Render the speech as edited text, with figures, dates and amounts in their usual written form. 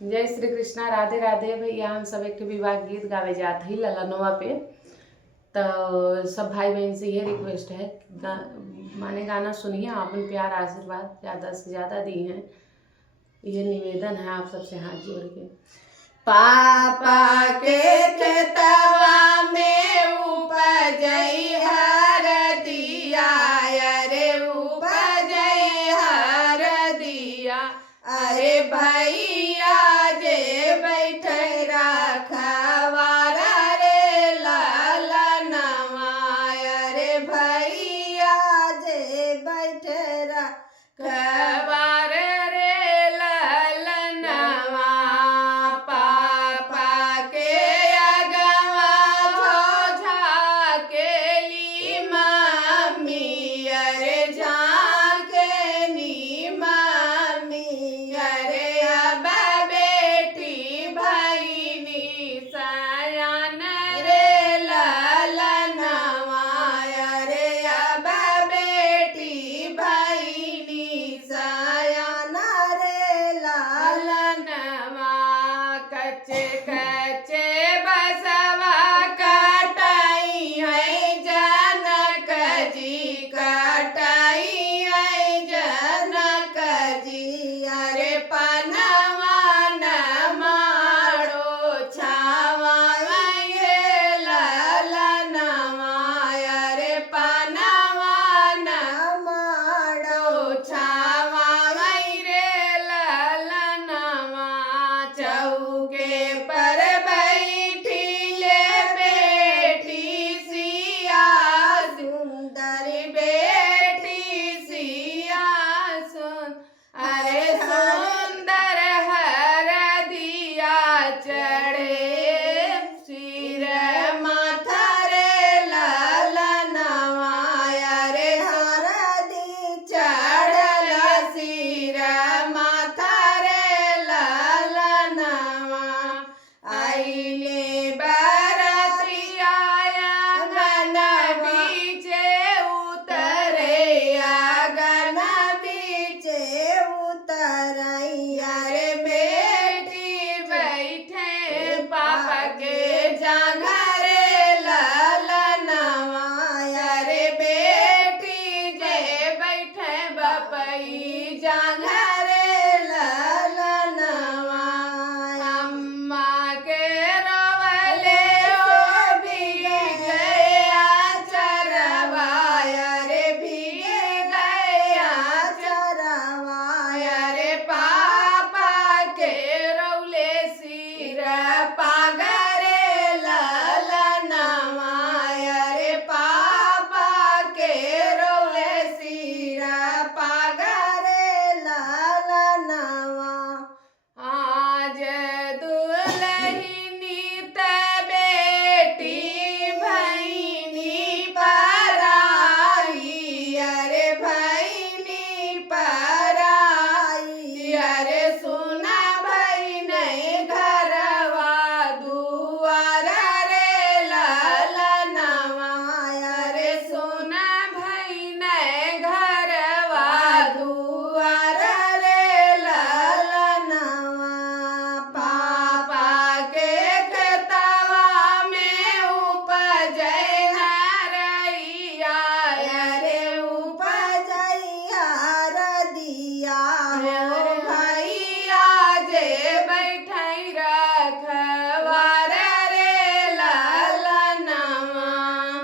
जय श्री कृष्णा, राधे राधे। भैया हम सब एक विवाह गीत गावे जाते ही ललनवा पे, तो सब भाई बहन से ये रिक्वेस्ट है, माने गाना सुनिए, अपन प्यार आशीर्वाद ज़्यादा से ज़्यादा दी हैं, ये निवेदन है आप सबसे हाथ जोड़ के। पापा के खेतवा में उपजई है